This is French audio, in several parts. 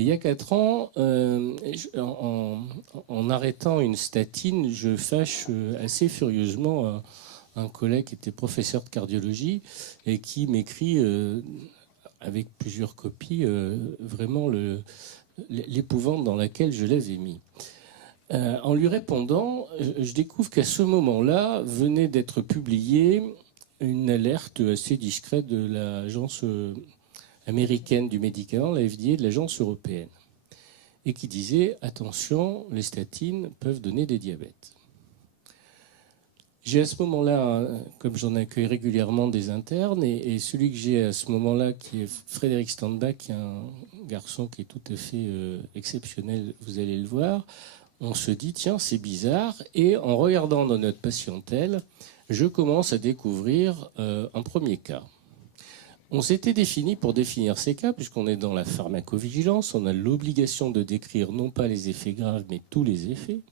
Et il y a 4 ans, en arrêtant une statine, je fâche assez furieusement un collègue qui était professeur de cardiologie et qui m'écrit avec plusieurs copies vraiment l'épouvante dans laquelle je l'avais mis. En lui répondant, je découvre qu'à ce moment-là venait d'être publiée une alerte assez discrète de l'agence américaine du médicament, la FDA, de l'agence européenne, et qui disait « Attention, les statines peuvent donner des diabètes ». J'ai à ce moment-là, comme j'en accueille régulièrement des internes, et celui que j'ai à ce moment-là, qui est Frédéric Standbach, qui est un garçon qui est tout à fait exceptionnel, vous allez le voir, on se dit, tiens, c'est bizarre. Et en regardant dans notre patientèle, je commence à découvrir un premier cas. On s'était défini pour définir ces cas, puisqu'on est dans la pharmacovigilance, on a l'obligation de décrire non pas les effets graves, mais tous les effets.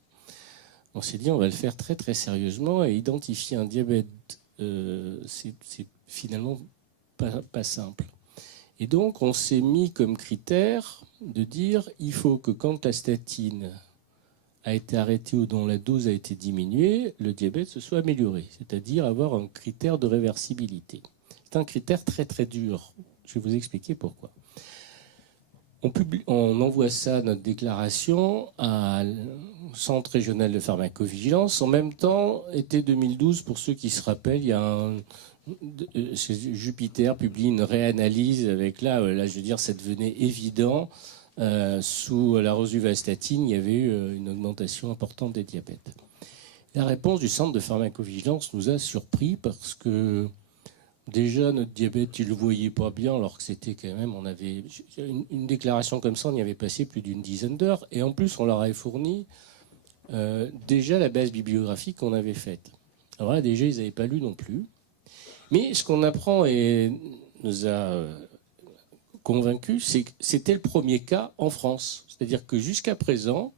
On s'est dit, on va le faire très très sérieusement, et identifier un diabète, c'est finalement pas simple. Et donc, on s'est mis comme critère de dire, il faut que quand la statine a été arrêtée ou dont la dose a été diminuée, le diabète se soit amélioré, c'est-à-dire avoir un critère de réversibilité. C'est un critère très très dur. Je vais vous expliquer pourquoi. On envoie ça, notre déclaration, au Centre régional de pharmacovigilance. En même temps, été 2012, pour ceux qui se rappellent, il y a Jupiter publie une réanalyse avec là, je veux dire, ça devenait évident. Sous la rosuvastatine, il y avait eu une augmentation importante des diabètes. La réponse du centre de pharmacovigilance nous a surpris parce que déjà notre diabète, il ne le voyait pas bien, alors que c'était quand même, on avait une déclaration comme ça, on y avait passé plus d'une dizaine d'heures, et en plus on leur avait fourni déjà la base bibliographique qu'on avait faite. Alors là, déjà, ils n'avaient pas lu non plus. Mais ce qu'on apprend et nous a convaincu, c'est que c'était le premier cas en France. C'est-à-dire que jusqu'à présent,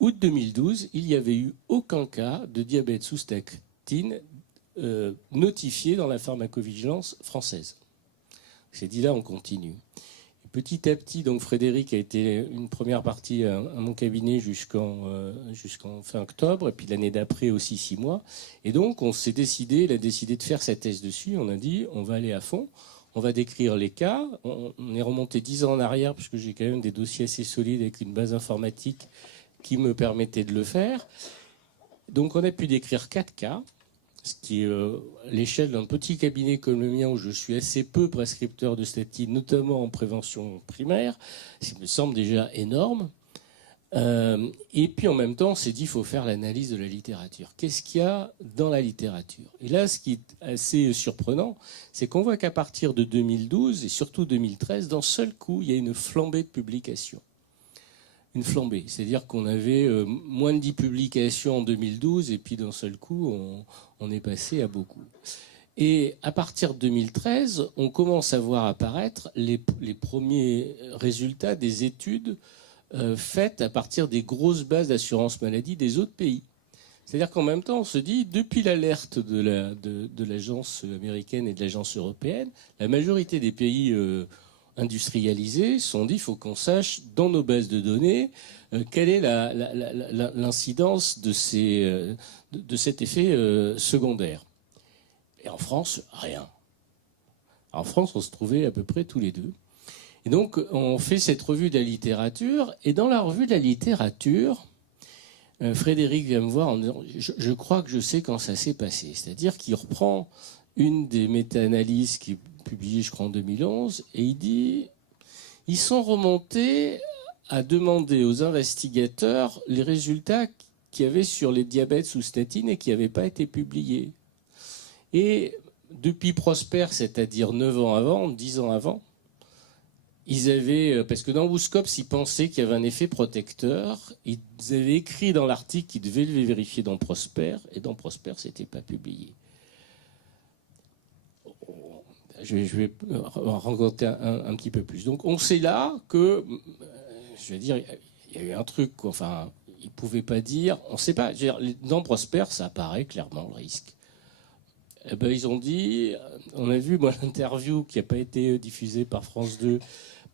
août 2012, il n'y avait eu aucun cas de diabète sous statine notifié dans la pharmacovigilance française. C'est dit là, on continue. Et petit à petit, donc Frédéric a été une première partie à mon cabinet jusqu'en fin octobre, et puis l'année d'après aussi 6 mois. Et donc, il a décidé de faire sa thèse dessus. On a dit, on va aller à fond. On va décrire les cas. On est remonté 10 ans en arrière, puisque j'ai quand même des dossiers assez solides avec une base informatique qui me permettait de le faire. Donc on a pu décrire 4 cas, ce qui est l'échelle d'un petit cabinet comme le mien, où je suis assez peu prescripteur de statine, notamment en prévention primaire, ce qui me semble déjà énorme. Et puis en même temps, on s'est dit qu'il faut faire l'analyse de la littérature. Qu'est-ce qu'il y a dans la littérature? Et là, ce qui est assez surprenant, c'est qu'on voit qu'à partir de 2012 et surtout 2013, d'un seul coup, il y a une flambée de publications. Une flambée, c'est-à-dire qu'on avait moins de 10 publications en 2012 et puis d'un seul coup, on est passé à beaucoup. Et à partir de 2013, on commence à voir apparaître les premiers résultats des études faites à partir des grosses bases d'assurance maladie des autres pays. C'est-à-dire qu'en même temps, on se dit, depuis l'alerte de l'agence américaine et de l'agence européenne, la majorité des pays industrialisés se sont dit, il faut qu'on sache dans nos bases de données quelle est l'incidence de cet effet secondaire. Et en France, rien. En France, on se trouvait à peu près tous les deux. Et donc, on fait cette revue de la littérature. Et dans la revue de la littérature, Frédéric vient me voir en me disant « Je crois que je sais quand ça s'est passé ». C'est-à-dire qu'il reprend une des méta-analyses qui est publiée, je crois, en 2011, et il dit « Ils sont remontés à demander aux investigateurs les résultats qu'il y avait sur les diabètes sous statine et qui n'avaient pas été publiés. » Et depuis Prosper, c'est-à-dire 9 ans avant, 10 ans avant, ils avaient, parce que dans Wooscops, ils pensaient qu'il y avait un effet protecteur. Ils avaient écrit dans l'article qu'ils devaient le vérifier dans Prosper, et dans Prosper, c'était pas publié. Je vais raconter un petit peu plus. Donc, on sait là que, je veux dire, il y a eu un truc, quoi. Enfin, ils pouvaient pas dire, on sait pas. Dans Prosper, ça apparaît clairement le risque. Eh ben, ils ont dit, on a vu, moi, l'interview qui n'a pas été diffusée par France 2,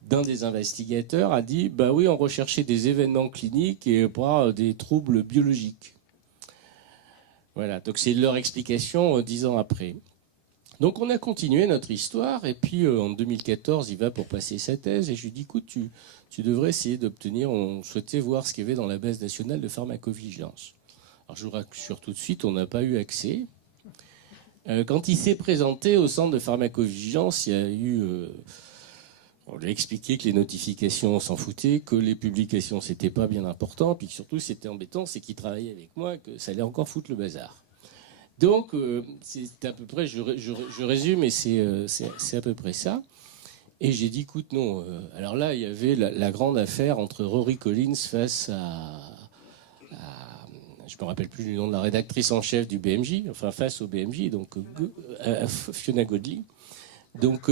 d'un des investigateurs a dit bah oui, on recherchait des événements cliniques et pas des troubles biologiques. Voilà, donc c'est leur explication 10 ans après. Donc on a continué notre histoire et puis en 2014 il va pour passer sa thèse et je lui dis écoute tu devrais essayer d'obtenir, on souhaitait voir ce qu'il y avait dans la base nationale de pharmacovigilance. Alors je vous rassure tout de suite, on n'a pas eu accès. Quand il s'est présenté au centre de pharmacovigilance, il y a eu on lui a expliqué que les notifications, on s'en foutait, que les publications, c'était pas bien important, puis que surtout, c'était embêtant, c'est qu'il travaillait avec moi, que ça allait encore foutre le bazar. Donc, c'est à peu près, je résume, mais c'est à peu près ça. Et j'ai dit, écoute, non. Alors là, il y avait la grande affaire entre Rory Collins face à je me rappelle plus du nom de la rédactrice en chef du BMJ, enfin face au BMJ, donc Fiona Godley. Donc,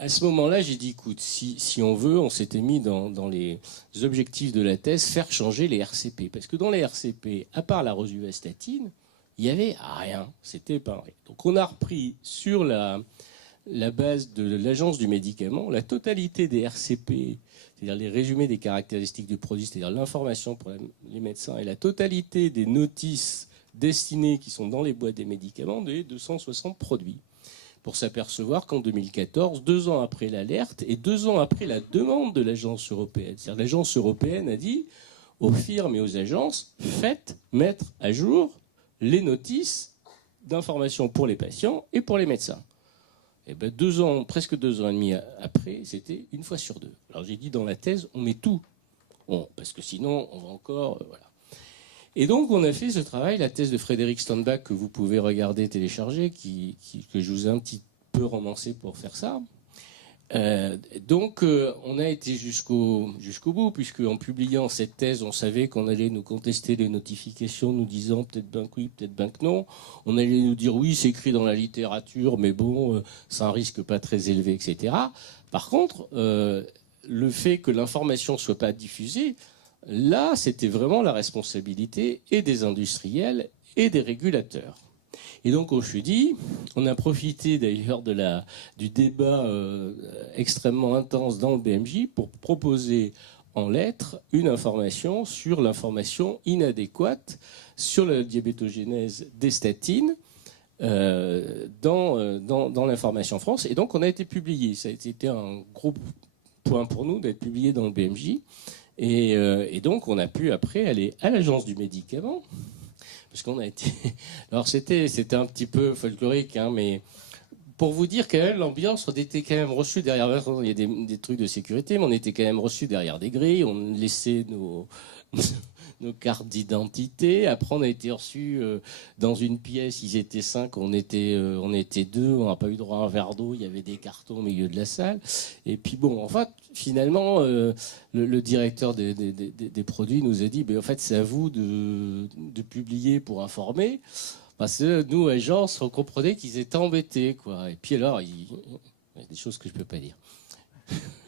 à ce moment-là, j'ai dit, écoute, si on veut, on s'était mis dans les objectifs de la thèse, faire changer les RCP. Parce que dans les RCP, à part la rosuvastatine, il n'y avait rien. C'était pareil. Donc on a repris sur la base de l'agence du médicament la totalité des RCP, c'est-à-dire les résumés des caractéristiques du produit, c'est-à-dire l'information pour les médecins, et la totalité des notices destinées qui sont dans les boîtes des médicaments des 260 produits, pour s'apercevoir qu'en 2014, 2 ans après l'alerte et 2 ans après la demande de l'agence européenne, c'est-à-dire l'agence européenne a dit aux firmes et aux agences, faites mettre à jour les notices d'information pour les patients et pour les médecins. Et bien 2 ans, presque 2 ans et demi après, c'était 1 fois sur 2. Alors j'ai dit dans la thèse, on met tout, parce que sinon on va encore, voilà. Et donc, on a fait ce travail, la thèse de Frédéric Standbach, que vous pouvez regarder, télécharger, que je vous ai un petit peu romancé pour faire ça. Donc, on a été jusqu'au bout, puisque en publiant cette thèse, on savait qu'on allait nous contester les notifications, nous disant peut-être ben que oui, peut-être ben que non. On allait nous dire oui, c'est écrit dans la littérature, mais bon, c'est un risque pas très élevé, etc. Par contre, le fait que l'information soit pas diffusée, là, c'était vraiment la responsabilité et des industriels et des régulateurs. Et donc, on s'est dit, on a profité d'ailleurs du débat extrêmement intense dans le BMJ pour proposer en lettres une information sur l'information inadéquate sur la diabétogénèse des statines dans l'information France. Et donc, on a été publié. Ça a été un gros point pour nous d'être publié dans le BMJ. Et donc, on a pu après aller à l'agence du médicament, parce qu'on a été. Alors, c'était un petit peu folklorique, hein, mais pour vous dire quand même, l'ambiance, on était quand même reçus derrière. Il y a des trucs de sécurité, mais on était quand même reçus derrière des grilles. On laissait nos cartes d'identité. Après, on a été reçus dans une pièce. Ils étaient 5, on était 2. On n'a pas eu droit à un verre d'eau. Il y avait des cartons au milieu de la salle. Et puis bon, en fait, finalement, le directeur des produits nous a dit, en fait, c'est à vous de publier pour informer. Parce que nous, agence, on comprenait qu'ils étaient embêtés, quoi. Et puis alors, il y a des choses que je peux pas dire.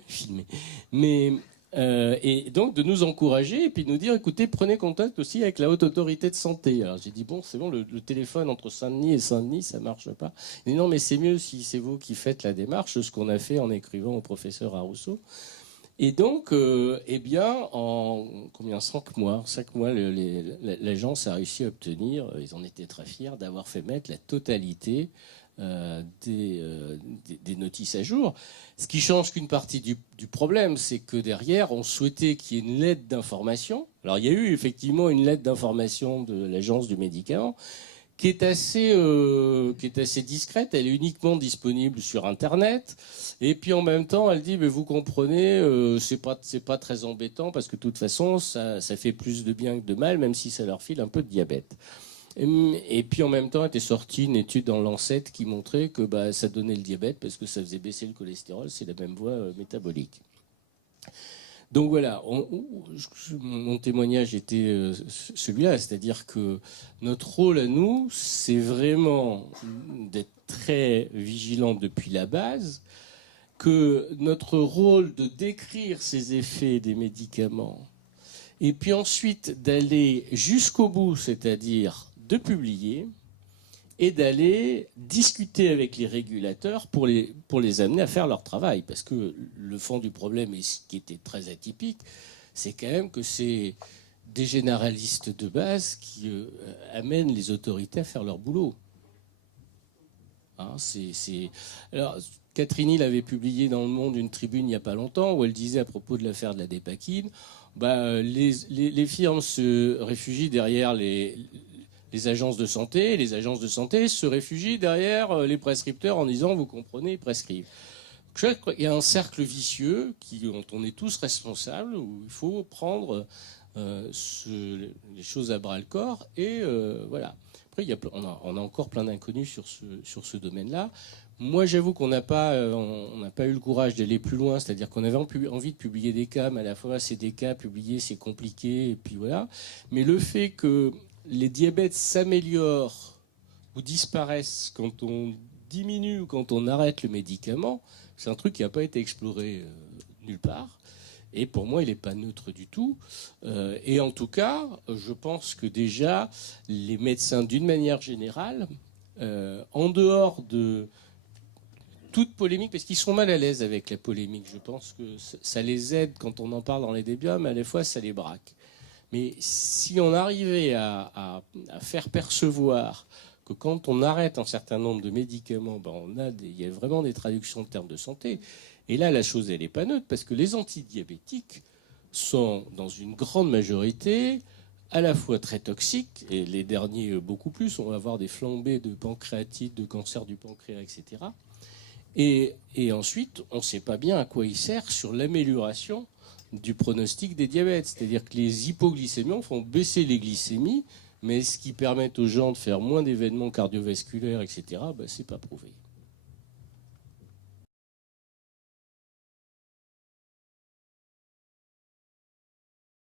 Filmer. Mais et donc de nous encourager et puis de nous dire, écoutez, prenez contact aussi avec la haute autorité de santé. Alors j'ai dit bon, c'est bon, le téléphone entre Saint-Denis et Saint-Denis, ça marche pas. Il dit non, mais c'est mieux si c'est vous qui faites la démarche, ce qu'on a fait en écrivant au professeur Arousseau. Et donc, eh bien, en 5 mois, l'agence a réussi à obtenir, ils en étaient très fiers, d'avoir fait mettre la totalité des notices à jour. Ce qui change qu'une partie du problème, c'est que derrière, on souhaitait qu'il y ait une lettre d'information. Alors, il y a eu effectivement une lettre d'information de l'agence du médicament, qui est assez discrète. Elle est uniquement disponible sur Internet. Et puis en même temps, elle dit, mais vous comprenez, c'est pas très embêtant parce que de toute façon, ça fait plus de bien que de mal, même si ça leur file un peu de diabète. Et puis en même temps, était sortie une étude dans Lancet qui montrait que ça donnait le diabète parce que ça faisait baisser le cholestérol. C'est la même voie métabolique. Donc voilà, mon témoignage était celui-là, c'est-à-dire que notre rôle à nous, c'est vraiment d'être très vigilant depuis la base, que notre rôle de décrire ces effets des médicaments, et puis ensuite d'aller jusqu'au bout, c'est-à-dire de publier, et d'aller discuter avec les régulateurs pour les amener à faire leur travail. Parce que le fond du problème, et ce qui était très atypique, c'est quand même que c'est des généralistes de base qui amènent les autorités à faire leur boulot. Hein, Alors, Catherine Hill avait publié dans Le Monde une tribune il n'y a pas longtemps où elle disait à propos de l'affaire de la Dépakine, les firmes se réfugient derrière les agences de santé, et les agences de santé se réfugient derrière les prescripteurs en disant vous comprenez, ils prescrivent. Il y a un cercle vicieux dont on est tous responsables, où il faut prendre les choses à bras le corps et voilà. Après, on a encore plein d'inconnus sur ce domaine-là. Moi, j'avoue qu'on n'a pas eu le courage d'aller plus loin, c'est-à-dire qu'on avait envie de publier des cas, mais à la fois c'est des cas publiés, c'est compliqué, et puis voilà. Mais le fait que les diabètes s'améliorent ou disparaissent quand on diminue ou quand on arrête le médicament, c'est un truc qui n'a pas été exploré nulle part. Et pour moi, il n'est pas neutre du tout. Et en tout cas, je pense que déjà, les médecins, d'une manière générale, en dehors de toute polémique, parce qu'ils sont mal à l'aise avec la polémique, je pense que ça les aide quand on en parle dans les débats, mais à la fois, ça les braque. Mais si on arrivait à faire percevoir que quand on arrête un certain nombre de médicaments, il y a vraiment des traductions de termes de santé. Et là, la chose, elle n'est pas neutre, parce que les antidiabétiques sont, dans une grande majorité, à la fois très toxiques, et les derniers beaucoup plus. On va avoir des flambées de pancréatite, de cancer du pancréas, etc. Et ensuite, on ne sait pas bien à quoi ils servent sur l'amélioration du pronostic des diabètes. C'est-à-dire que les hypoglycémiants font baisser les glycémies, mais ce qui permet aux gens de faire moins d'événements cardiovasculaires, etc., c'est pas prouvé.